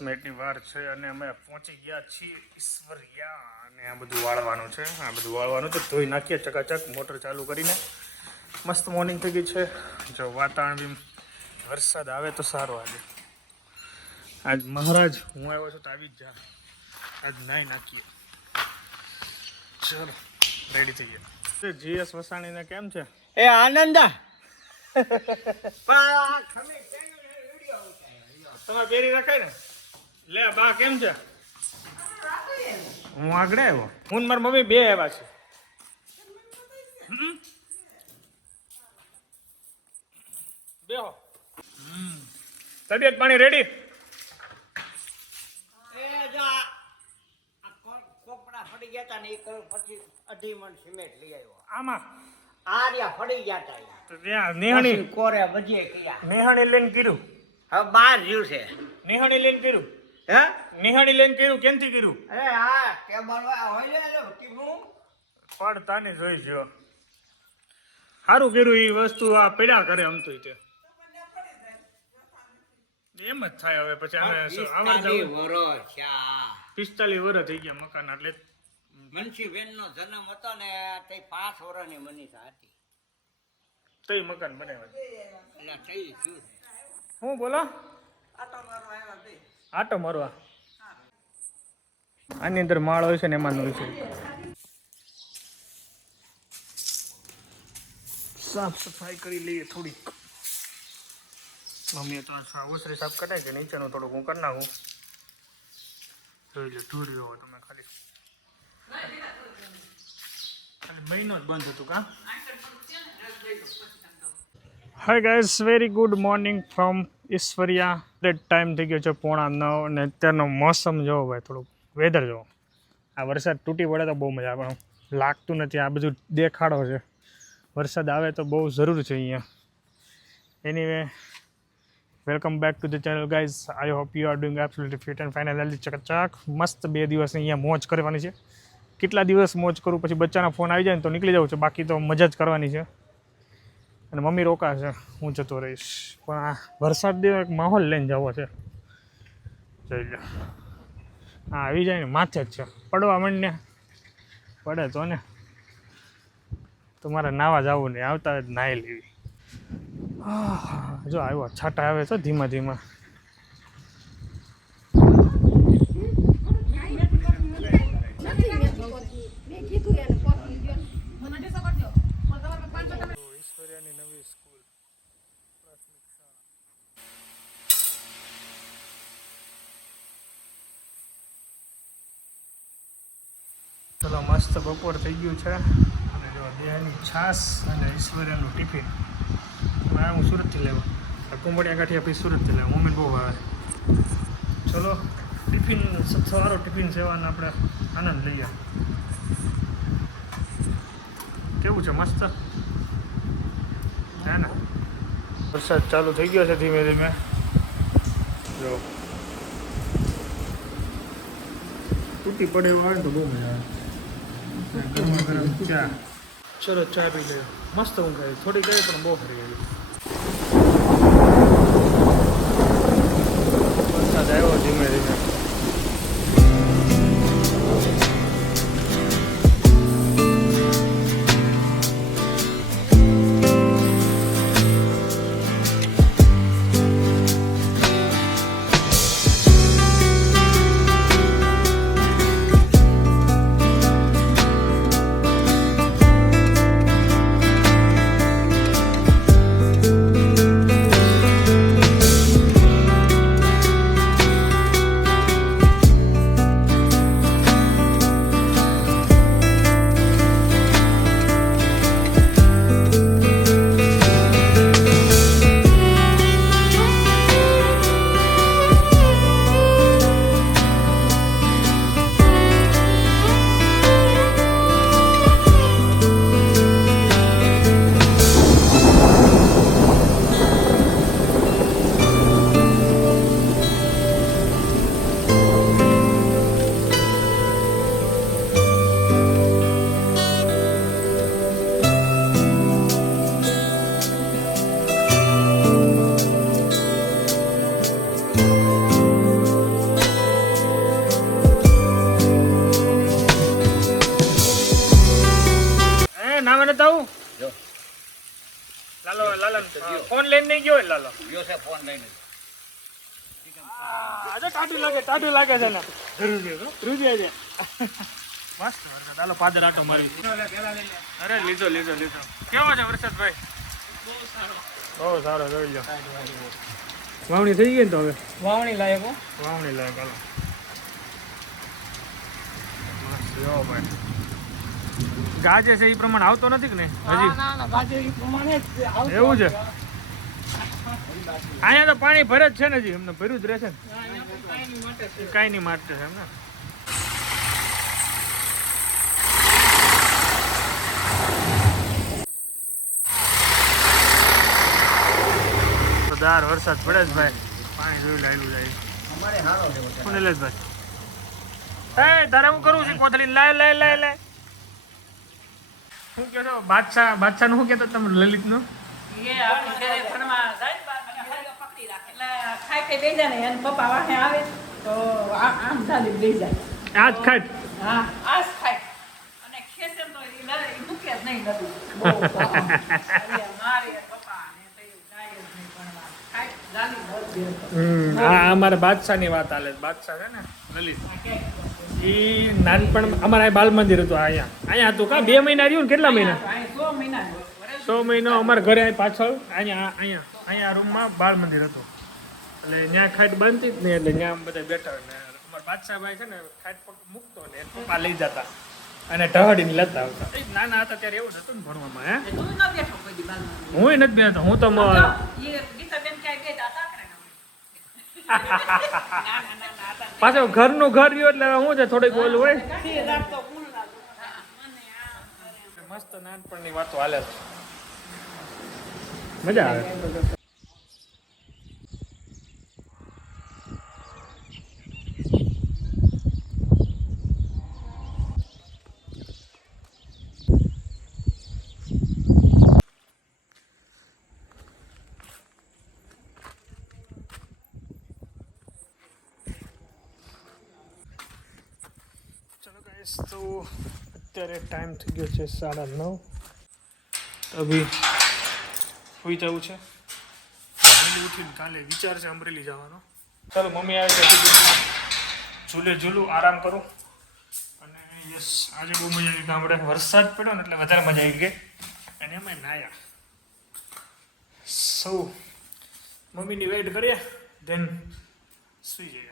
મિનિટની વાર છે અને અમે પહોંચી ગયા છીએ ઈશ્વરિયા. અને આ બધું વાળવાનું છે, ધોઈ નાખીએ ચકાચક મોટર ચાલુ કરીને. મસ્ત મોર્નિંગ થઈ ગઈ છે. જો વાતાવરણ બી વરસાદ આવે તો સારો. આજ મહારાજ હું આવ્યો છું તો આવી જ જા. આજ નાઈ નાખીએ. ચલો રેડી થઈ ગયા. જીએસ વસાણીને કેમ છે? એ આનંદા તમે પહેરી રખાય ને. લે બા કેમ છે? હું આગળ આવ્યો. હું મારી મમ્મી બે આવ્યા છે. બેહો. તબિયત પાણી રેડી? કોપડા ફડી ગયા તા ને એ પછી 2.5 મણ સિમેન્ટ લઈ આવ્યો. આમાં આર્યા ફડી ગયા તા તો ત્યાં નિહાણી કોરે બજે કયા નિહાણી લઈને કર્યું. હવે 12 જીવ છે. નિહાણી લઈને કર્યું. હે નિહાણી લઈને કર્યું. કેમથી કર્યું? અરે હા ટેબલ હોય ને ટીમું પડતા ને જોઈ જો. સારું કર્યું. એ વસ્તુ આ પડ્યા કરે આમ તો તે એમ જ થાય. હવે પછી આને 45 વર્ષ થઈ ગયા મકાન. એટલે મનસીબેન નો જન્મ હતો ને તે 5 વર્ષની મનીષા હતી તઈ મકાન બનાવ્યા. એટલે થઈ શું હું બોલો આટો મારવા. આની અંદર માળ હોય છે ને એમાં હોય છે. સાફ સફાઈ કરી લઈએ થોડીક. મમ્મીએ તો ઓસરી સાફ કરાય કે નીચેનું થોડુંક હું કરી નાખું. જોઈ લો ધૂર્યો તમે ખાલી મહિનો જ બંધ હતું કા. Hi guys, very good morning from Ishwariya. Time થઈ ગયો છે 8:45 અને અત્યારનો મોસમ જોવો ભાઈ, થોડુંક વેધર જોવો. આ વરસાદ તૂટી પડે તો બહુ મજા આવે, પણ લાગતું નથી. આ બધું દેખાડો છે. વરસાદ આવે તો બહુ જરૂર છે અહીંયા. Anyway, welcome back to the channel guys. I hope you are doing absolutely fit and fine healthy ચકચાક. મસ્ત 2 દિવસ અહીંયા મોજ કરવાની છે. કેટલા દિવસ મોજ કરું, પછી બચ્ચાના ફોન આવી જાય ને તો નીકળી જવું છે. બાકી તો મજા જ કરવાની છે. અને મમ્મી રોકા છે, હું જતો રહીશ. પણ આ વરસાદ દેવો એક માહોલ લઈને જવો છે. જોઈ લો, હા આવી જાય ને માથે જ છે. પડવા માંડને પડે તો ને તો મારે નાવા જવું નહીં. આવતા જ નાહી લેવી. જો આવ્યો છાંટા આવે છે ધીમા ધીમા. ઈશ્વરિયાની નવી સ્કૂલ પ્રાથમિક શાળા. ચલો મસ્ત બપોર થઈ ગયું છે. અને જો દેહાની છાશ અને ઈશ્વરિયાનું ટિફિન. હું સુરતથી લેવા. કુંબડિયા ગાંઠિયા પછી સુરતથી લેવા. મમ્મીને બહુ આવે. ચલો ટિફિન સવારો ટિફિન સેવાનો આપણે આનંદ લઈએ. કેવું છે? મસ્ત હે ને? વરસાદ ચાલુ થઈ ગયો છે ધીમે ધીમે. જો તૂટી પડે એવું આવે ને તો બહુ મજા આવે. ગરમા ગરમ ચા. ચલો ચા પી લઈએ. મસ્ત ઊંઘ આવી. થોડી ગઈ પણ બહુ ફરી ગઈ. વરસાદ આવ્યો ધીમે ધીમે. નહીં ગયો લાલો ગયો છે ફોન લઈને આજે ટાટું લાગે છે ને રૂજે છે મસ્ત વરસાદ હાલો પાદર આટો મારી અરે લીધો કેવો છે વરસાદ ભાઈ બહુ સારો જોઈ લો વાવણી થઈ ગઈ ને તો હવે વાવણી લાયક હાલો મસ્ત જો ભાઈ ગાજે છે એ પ્રમાણે આવતો નથી કે નહીં હજી એવું છે અહીંયા તો પાણી ભરે જ છે ને હજી એમને ભર્યું જ રહેશે ને કાંઈ નહીં માટે છે એમને જોરદાર વરસાદ પડે છે ભાઈ પાણી જોઈ લાયેલું જાય કોને લે ભાઈ એ તારે હું કરું છું કોથળી લાય શું કહો છો બાદશાહ નું શું કહેતો તમે લલિત નું આજ ખાટ અમારે બાદશાહ ની વાત હાલે બાદશાહ છે ને લલિત એ નાનપણ અમારે બાલ મંદિર હતું અહીંયા હતું કા 2 મહિના રહ્યું ને કેટલા મહિના 6 મહિનો અમારા ઘરે પાછળ અહીંયા રૂમમાં બાળ મંદિર હતું એટલે ત્યાં ખાટ બનતી જ નહીં એટલે ત્યાં બધા બેઠા ને અમારા બાદશાહભાઈ છે ને ખાટ મૂકતો ને પપ્પા લઈ જતા અને ઢહડીને લેતા આવતા એ નાના હતા ત્યારે એવું જ હતું ને ભણવામાં હે હું નથી બેઠો હું તો પાછું ઘરનું ઘર રહ્યું એટલે શું છે થોડીક ઓલું હોય મસ્ત નાનપણની વાતો હાલે છે મજા આવે તો અત્યારે ટાઈમ થઈ ગયો છે 9:30 અભી સુઈ જવું છે વહેલી ઉઠીને કાલે વિચાર છે અમરેલી જવાનો ચાલો મમ્મી આવે છે ઝૂલું આરામ કરું અને યસ આજે બહુ મજા આવી ગામડે વરસાદ પડ્યો ને એટલે વધારે મજા આવી ગઈ અને એમાં નાયા સૌ મમ્મીની વેઇટ કરીએ ધેન સુઈ જઈએ